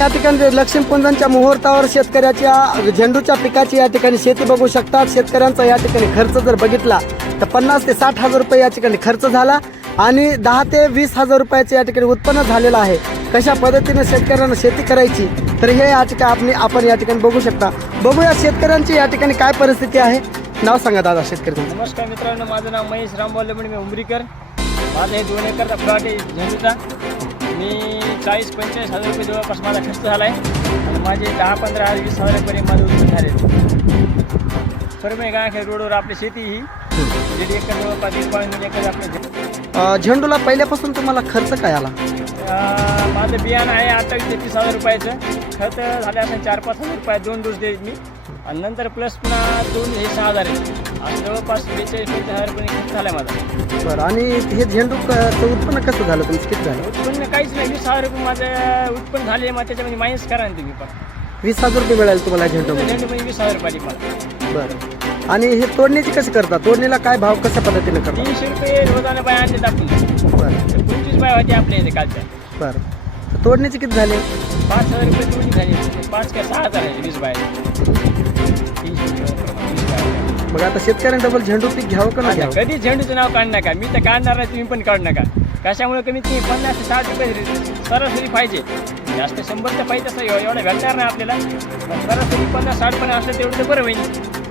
या ठिकाणी लक्ष्मीपूजनच्या मुहूर्तावर शेतकऱ्याच्या झेंडूच्या पिकाची या ठिकाणी शेती बघू शकतात. शेतकऱ्यांचा या ठिकाणी खर्च जर बघितला तर पन्नास ते साठ हजार रुपये या ठिकाणी खर्च झाला आणि दहा ते वीस हजार रुपयाचे या ठिकाणी उत्पन्न झालेलं आहे. कशा पद्धतीने शेतकऱ्यांना शेती करायची तर हे या ठिकाणी आपण आपण या ठिकाणी बघू शकता. बघूया शेतकऱ्यांची या ठिकाणी काय परिस्थिती आहे. नाव सांगा दादा शेतकरी नमस्कार मित्रांनो माझं नाव महेश रामबाल म्हणजे मी उमरीकर. माझं हे दोन एकरचा प्लॉट आहे झेंडूचा. मी चाळीस पंचेचाळीस हजार रुपये जवळपास माझा खर्च झाला आहे आणि माझे दहा पंधरा हजार वीस हजारापर्यंत माझं उत्पन्न झाले. सर्व गाय रोडवर आपली शेती ही. दीड एकर जवळपास पाणी दोन एकर आपलं झे- अं, झेंडूला पहिल्यापासून तुम्हाला खर्च काय आला? माझं बियाणं आहे अठ्ठावीस ते तीस हजार रुपयाचं. खत झाले असं चार पाच हजार रुपये दोन डोस देत मी. आणि नंतर प्लस पुन्हा दोन हे सहा हजार आहे असं जवळपास बेचाळीस पंचवीस हजारपर्यंत खर्च झाला आहे माझा. बरं आणि हे झेंडू चं उत्पन्न कसं झालं तुमचं? किती झालं? उत्पन्न काहीच नाही. वीस हजार रुपये माझं उत्पन्न झाले मग त्याच्यामध्ये मायनस करा ना तुम्ही पण. वीस हजार रुपये मिळाले तुम्हाला झेंडूमध्ये झेंडूमध्ये वीस हजार रुपये मला बरं. आणि हे तोडणीची कशी करता? तोडणीला काय भाव कशा पद्धतीने करता? तीनशे रुपये रोजानं बाय आणले टाकून बरं. पंचवीस बाय होते आपल्या इथे कालच्या. बरं. तर तोडणीचे किती झाले? पाच हजार रुपये झाले. पाच काय सहा हजार आहे वीस बाय. मग आता शेतकऱ्यांनी डबल झेंडू पीक घ्यावं का नाही घ्यावं? कधी झेंडूचं नाव काढू नका मी तर काढणार नाही तुम्ही पण काढू नका. कशामुळे कमीत कमी पन्नास ते साठ रुपये सरासरी पाहिजे. जास्त शंभर तर पाहिजे तसं एव- एवढं भेटणार नाही आपल्याला. सरासरी पन्नास साठ पण असलं तेवढं तर बरं होईल.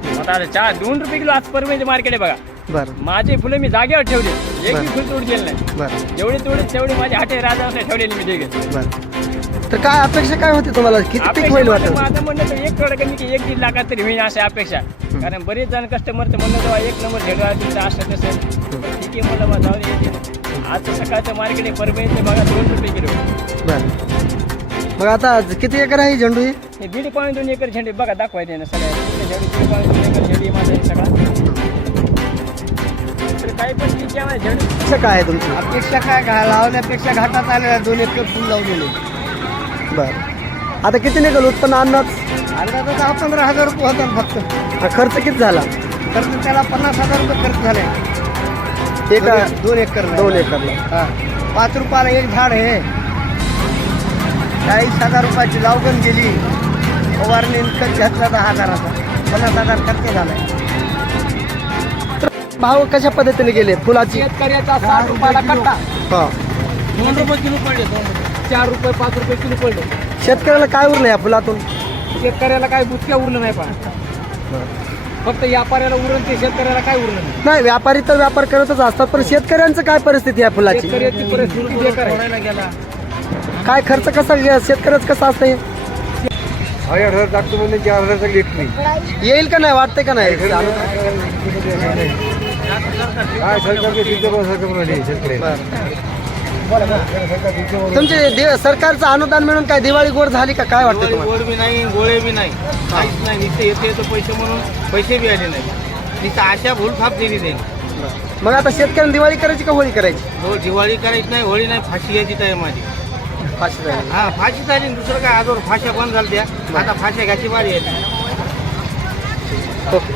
आता चार दोन रुपये किलो आज परवायचं मार्केट आहे बघा. बरं. माझे फुलं मी जागेवर ठेवले. एक बरं. फुल तोड गेलं नाही. बरं. जेवढे तोडे तेवढे माझे हाटे राजा असले ठेवलेले मी ठीक बरं. तर काय अपेक्षा काय होती तुम्हाला? किती पीक होईल म्हणलं- वाटत? माझं म्हणणं तर एक थोडं कमी की एक दीड लाखात तरी होईल अशी अपेक्षा. कारण बरेच जण कस्टमरचं म्हणणं तेव्हा एक नंबर झेडवा तुमचं असं तसं. ठीक आहे म्हणलं जाऊ दे येते आज सकाळचं मार्केट आहे परभणीचं बघा दोन रुपये किलो. बरं. मग आता किती एकर आहे झेंडू ही? हे दीड पाणी दोन एकर झेंडे बघा दाखवायचे ना सगळ्या. झेंडे दीड पाणी दोन एकर झेंडे माझा सगळा. तर काही पण आहे माझ्या झेंडू? अपेक्षा काय आहे तुमची? अपेक्षा काय? घा लावण्यापेक्षा घाटात आलेला दोन एकर फुल लावलेले बरं. आता किती निघाल उत्पन्न अंदाज? अर्धा तर दहा पंधरा हजार रुपये होता फक्त. हा खर्च किती झाला? खर्च त्याला पन्नास हजार रुपये खर्च झाले. एक दोन- दोन एकर दोन एकरला. हा. पाच रुपयाला एक झाड आहे. चाळीस हजार रुपयाची लावगण गेली. फवारणी खर्च घेतला दहा हजाराचा. पन्नास हजार खर्च झालाय. भाव कशा पद्धतीने गेले? फुलाची? शेतकऱ्याचा साठ रुपयाला कट्टा हा. दोन रुपये किलो पडले दोन चार रुपये पाच रुपये किलो पडले. शेतकऱ्याला काय उरलं या फुलातून? शेतकऱ्याला काय बुचक्या उरलं नाही पण फक्त व्यापाऱ्याला उरण ते शेतकऱ्याला काय उरलं नाही. नाही व्यापारी तर व्यापार करतच असतात पण शेतकऱ्यांचं काय परिस्थिती आहे फुलाची? शेतकऱ्याची परिस्थिती बेकार आहे. गेला? काय खर्च कसा शेतकऱ्याच कसा असते हजार टाकतो म्हणजे चार हजार घेत नाही. येईल का नाही वाटतंय का नाही? काय सरकारचे तिथे शेतकरी तुमचे दे- सरकारचं अनुदान मिळून काय दिवाळी गोड झाली का? काय वाटतं तुम्हाला? गोड बी नाही गोळे बी नाही. काहीच नाही नुसते येते येतो पैसे म्हणून पैसे बी आले नाही. नुसतं आशा भूल थाप दिली नाही. मग आता शेतकऱ्यांनी दिवाळी करायची का होळी करायची? हो दिवाळी करायची नाही होळी नाही फाशी यायची काय माझी. फाशी जायला. हा फाशी झाली आणि दुसरं काय? आजवर फाश्या बंद झाल्या. आता फाश्या घ्यायची बारी आहे. ओके